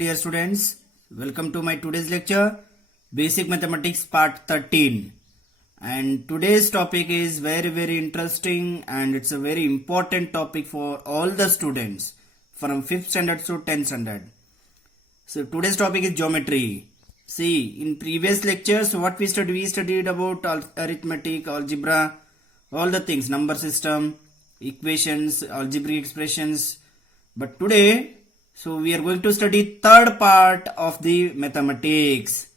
dear students, welcome to my today's lecture, Basic Mathematics Part 13. And today's topic is very interesting and it's a very important topic for all the students from 5th standard to 10th standard. So today's topic is geometry. See, in previous lectures what we studied about arithmetic, algebra, all the things, number system, equations, algebraic expressions. But today, so we are going to study third part of the mathematics.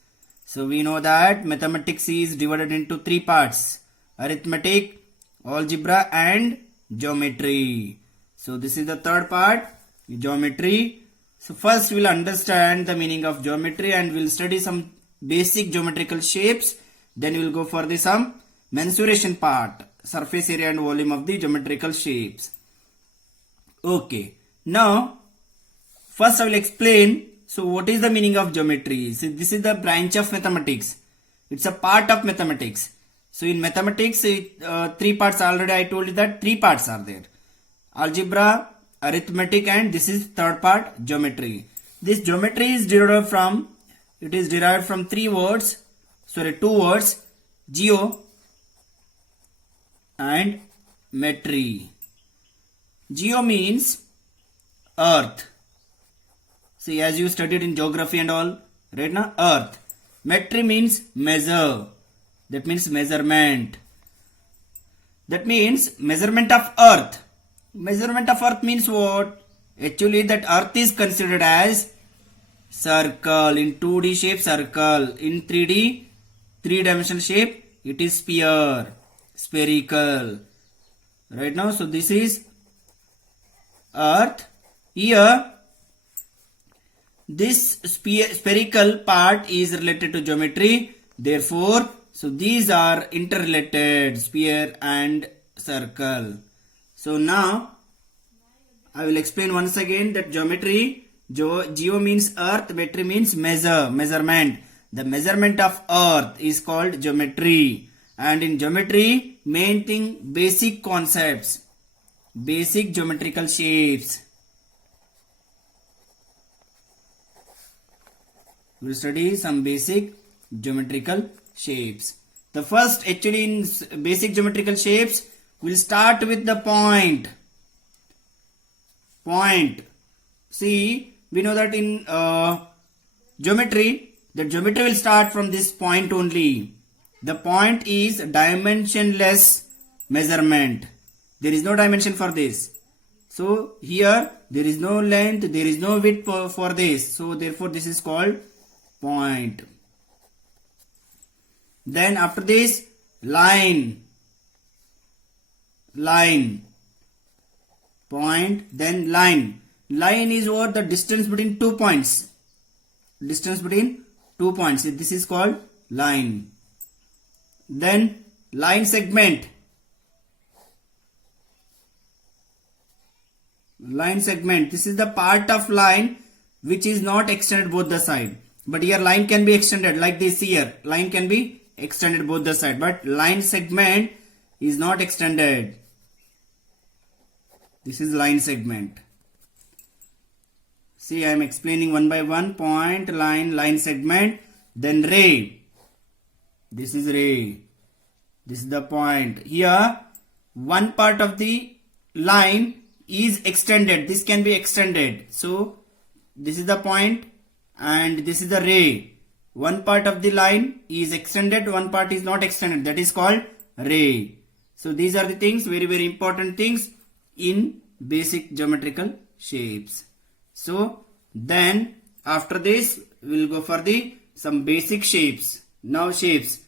So we know that mathematics is divided into three parts: arithmetic, algebra and geometry. So this is the third part, geometry. So first we'll understand the meaning of geometry and we'll study some basic geometrical shapes. Then we'll go for the some mensuration part, surface area and volume of the geometrical shapes. Okay, now first I will explain. So what is the meaning of geometry? So this is the branch of mathematics. It's a part of mathematics. So in mathematics, three parts, already I told you that three parts are there: algebra, arithmetic, and this is third part, geometry. This geometry is derived from, two words, geo and metry. Geo means earth. See, as you studied in geography and all, right now, earth. Metry means measure. That means measurement. That means measurement of earth. Measurement of earth means what? Actually, that earth is considered as circle. In 2D shape, circle. In 3D, three-dimensional shape, it is sphere. Spherical. Right now, so this is earth. Here, this spherical part is related to geometry. Therefore, so these are interrelated, sphere and circle. So now I will explain once again that geometry, geo means earth, metry means measurement. The measurement of earth is called geometry. And in geometry, main thing, basic concepts, basic geometrical shapes. We will study some basic geometrical shapes. The first, actually, in basic geometrical shapes, we will start with the point. Point. See, we know that in geometry, the geometry will start from this point only. The point is dimensionless measurement. There is no dimension for this. So here there is no length, there is no width for this. So therefore this is called point. Then after this, line. Point, then line. Line is what? The distance between 2 points. Distance between 2 points. This is called line. Then line segment. Line segment. This is the part of line which is not extended both the side. But here line can be extended like this here. Line can be extended both the side. But line segment is not extended. This is line segment. See, I am explaining one by one. Point, line segment. Then ray. This is ray. This is the point. Here, one part of the line is extended. This can be extended. So, this is the point and this is the ray. One part of the line is extended, one part is not extended. That is called ray. So, these are the things, very important things in basic geometrical shapes. So, then after this, we will go for the some basic shapes. Now shapes.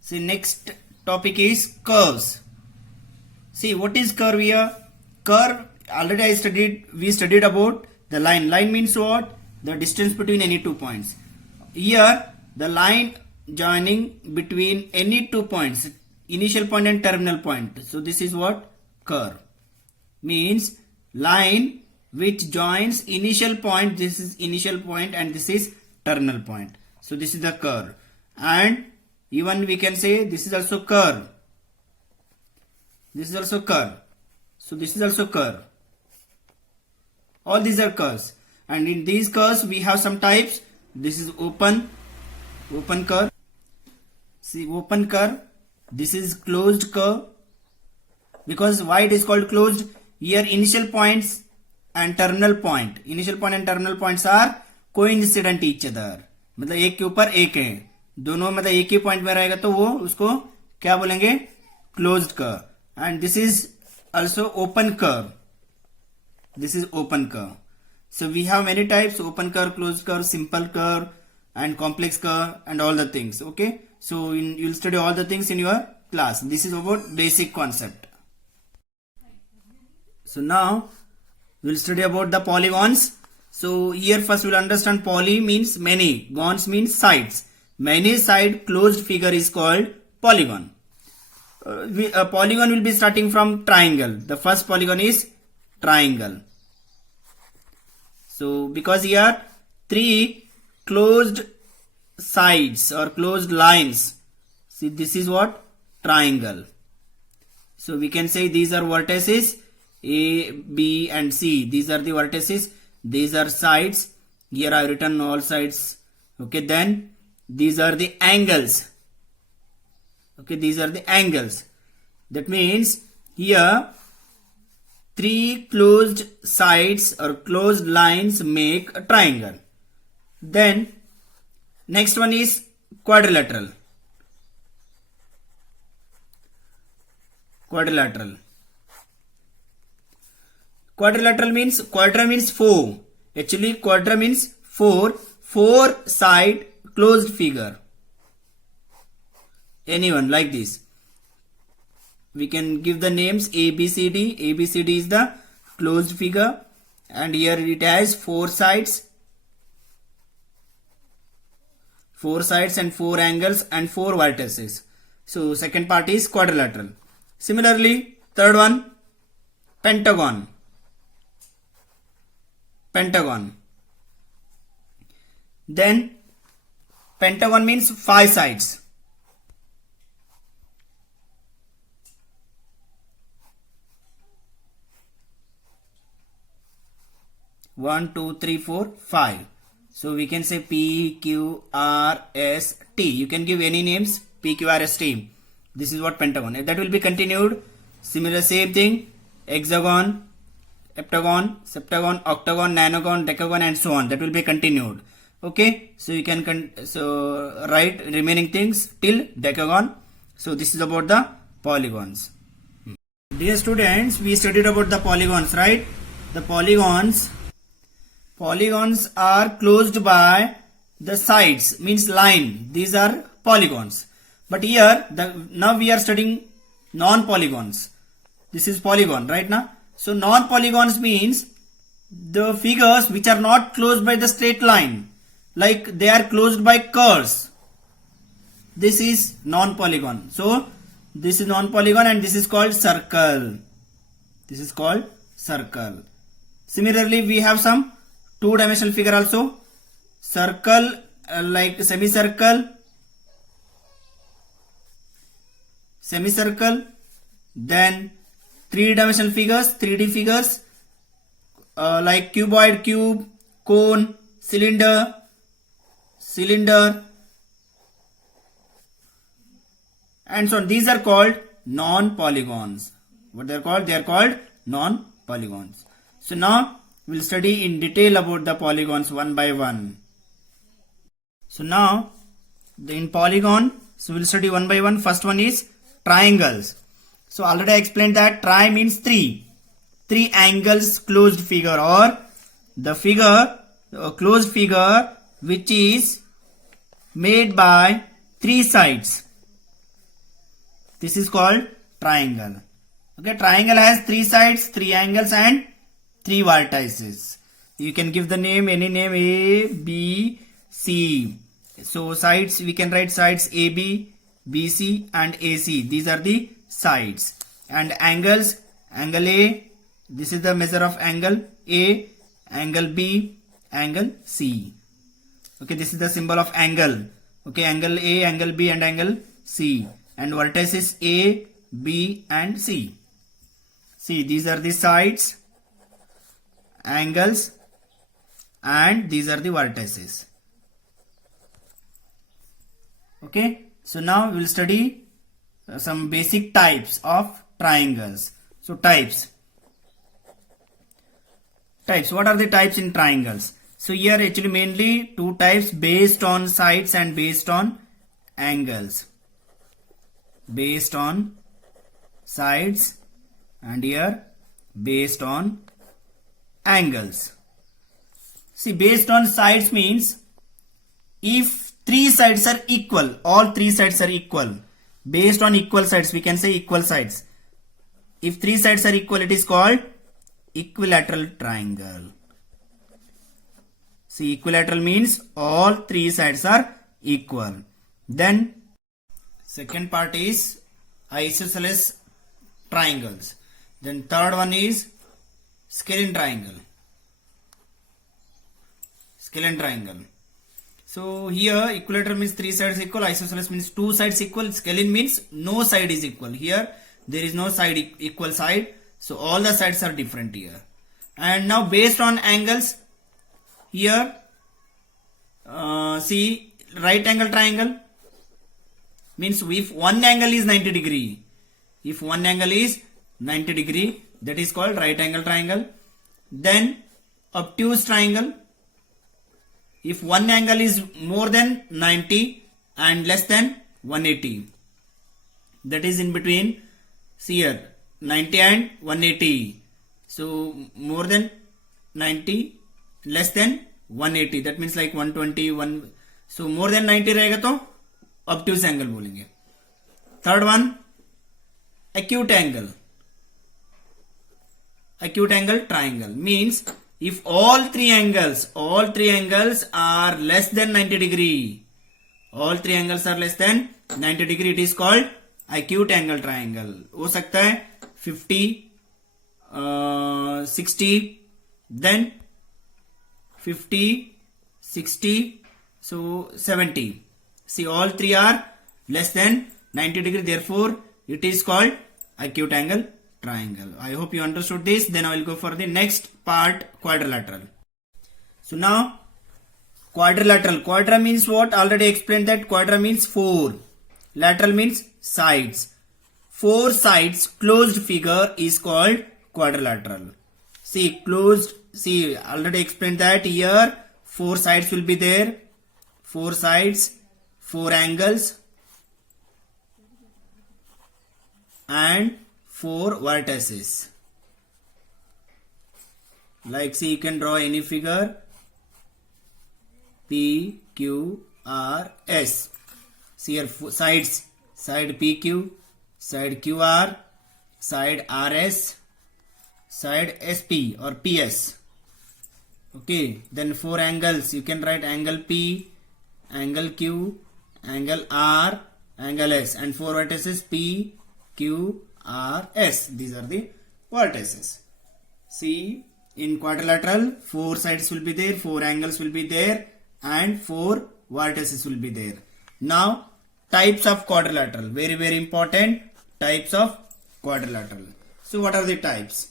See, next topic is curves. See, what is curve here? Curve, already we studied about the line. Line means what? The distance between any 2 points. Here, the line joining between any 2 points, initial point and terminal point. So, this is what? Curve. Means line which joins initial point, this is initial point and this is terminal point. So, this is the curve. And even we can say this is also curve. This is also curve. So this is also curve. All these are curves. And in these curves we have some types. This is open curve. See, open curve. This is closed curve. Because why it is called closed? Here initial points and terminal point. Initial point and terminal points are coincident each other. मतलब एक के ऊपर एक है, दोनों मतलब एक ही point में रहेगा तो वो उसको क्या बोलेंगे? Closed curve. And this is also open curve. This is open curve. So we have many types: open curve, closed curve, simple curve, and complex curve, and all the things. Okay. So you'll study all the things in your class. This is about basic concept. So now we'll study about the polygons. So here first we'll understand poly means many, gons means sides. Many side closed figure is called polygon. A polygon will be starting from triangle. The first polygon is triangle. So because here three closed sides or closed lines. See, this is what? Triangle. So we can say these are vertices A, B and C. These are the vertices. These are sides. Here I have written all sides. Okay, then these are the angles. Okay, these are the angles. That means here three closed sides or closed lines make a triangle. Then next one is quadrilateral. Quadrilateral. Quadrilateral means, quadra means four. Actually quadra means four. Four side closed figure. Anyone like this. We can give the names A, B, C, D. A, B, C, D is the closed figure. And here it has four sides. Four sides and four angles and four vertices. So second part is quadrilateral. Similarly, third one, pentagon. Pentagon. Then pentagon means five sides. 1, 2, 3, 4, 5. So we can say P, Q, R, S, T. You can give any names, P, Q, R, S, T. This is what pentagon. That will be continued. Similar same thing. Hexagon, heptagon, septagon, octagon, nonagon, decagon and so on. That will be continued. Okay. So you can write remaining things till decagon. So this is about the polygons. Dear students, we studied about the polygons, right? The polygons are closed by the sides, means line. These are polygons. But here now we are studying non-polygons. This is polygon right now. So non-polygons means the figures which are not closed by the straight line, like they are closed by curves. This is non-polygon. So this is non-polygon and this is called circle. This is called circle. Similarly, we have some two-dimensional figure also. Circle, like semicircle, then three-dimensional figures, 3D figures, like cuboid, cube, cone, cylinder, and so on. These are called non-polygons. What they are called? They are called non-polygons. So now we'll study in detail about the polygons one by one. So now in polygon, so we'll study one by one. First one is triangles. So already I explained that tri means three angles closed figure, or the figure, closed figure which is made by three sides. This is called triangle. Okay, triangle has three sides, three angles and three vertices. You can give the name, any name, A, B, C. So sides, we can write sides AB, BC and AC. These are the sides. And angles, angle A, this is the measure of angle A, angle B, angle C. Okay, this is the symbol of angle. Okay, angle A, angle B and angle C. And vertices A, B and C. See, these are the sides, angles and these are the vertices. Okay, so now we will study some basic types of triangles. So types, what are the types in triangles? So here actually mainly two types based on sides and based on angles. Based on sides and here based on angles. See, based on sides means if three sides are equal, all three sides are equal. Based on equal sides, we can say equal sides. If three sides are equal, it is called equilateral triangle. See, equilateral means all three sides are equal. Then second part is isosceles triangles. Then third one is scalene triangle. Scalene triangle. So here equilateral means three sides equal, isosceles means two sides equal, scalene means no side is equal. Here there is no side equal side, so all the sides are different here. And now based on angles, here see, right angle triangle means if one angle is 90 degree, if one angle is 90 degree, that is called right angle triangle. Then obtuse triangle, if one angle is more than 90 and less than 180, that is in between. See here 90 and 180, so more than 90 less than 180, that means like 121. So more than 90 रहेगा तो obtuse angle बोलेंगे. Third one acute angle. Acute angle triangle means if all three angles are less than 90 degree, all three angles are less than 90 degree, it is called acute angle triangle. हो सकता है 50, 60, then 50, 60, so 70. See, all three are less than 90 degree, therefore it is called acute angle triangle. I hope you understood this. Then I will go for the next part, quadrilateral. So now quadrilateral. Quadra means what? Already explained that quadra means four. Lateral means sides. Four sides closed figure is called quadrilateral. See, closed. See, already explained that here four sides will be there. Four sides, four angles and four vertices. Like, see, you can draw any figure P, Q, R, S. See here sides, side PQ, side QR, side RS, side SP or PS. Okay, then four angles, you can write angle P, angle Q, angle R, angle S, and four vertices P, Q, R, S. These are the vertices. See, in quadrilateral, four sides will be there, four angles will be there, and four vertices will be there. Now, types of quadrilateral. Very, very important. Types of quadrilateral. So, what are the types?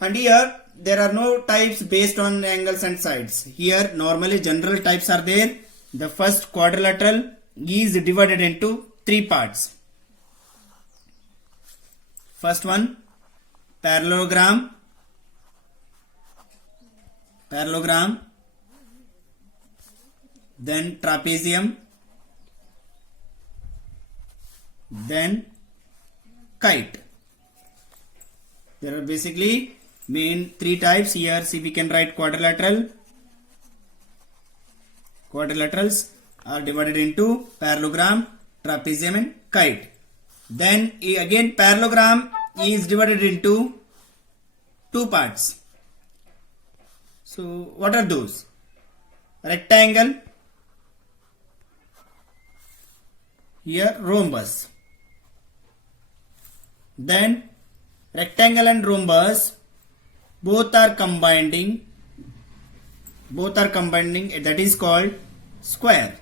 And here, there are no types based on angles and sides. Here, normally general types are there. The first quadrilateral is divided into three parts. First one, parallelogram, then trapezium, then kite. There are basically main three types. Here, see, we can write quadrilateral. Quadrilaterals are divided into parallelogram, trapezium and kite. Then again parallelogram is divided into two parts. So what are those? Rectangle, here rhombus. Then rectangle and rhombus both are combining, that is called square.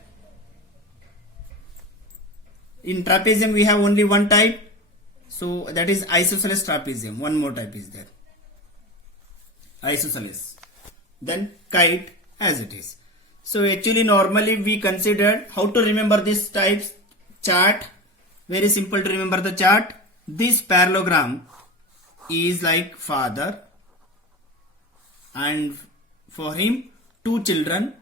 In trapezium we have only one type, so that is isosceles trapezium. One more type is there, isosceles. then kite as it is. So actually normally we considered how to remember these types. Chart, very simple to remember the chart. This parallelogram is like father, and for him two children.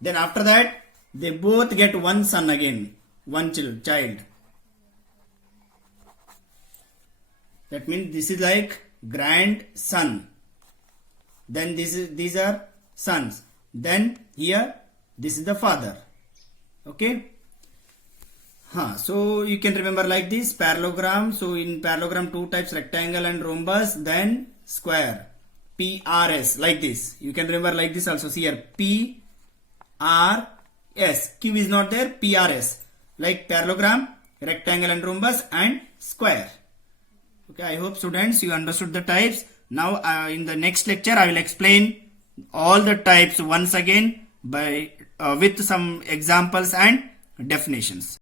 Then after that they both get one son again, one child. That means this is like grandson. Then these are sons. Then here this is the father. Okay. So you can remember like this parallelogram. So in parallelogram two types, rectangle and rhombus, then square. PRS like this. You can remember like this also. See here PRS. Q is not there. PRS like parallelogram, rectangle and rhombus, and square. Okay, I hope students you understood the types. Now in the next lecture I will explain all the types once again by with some examples and definitions.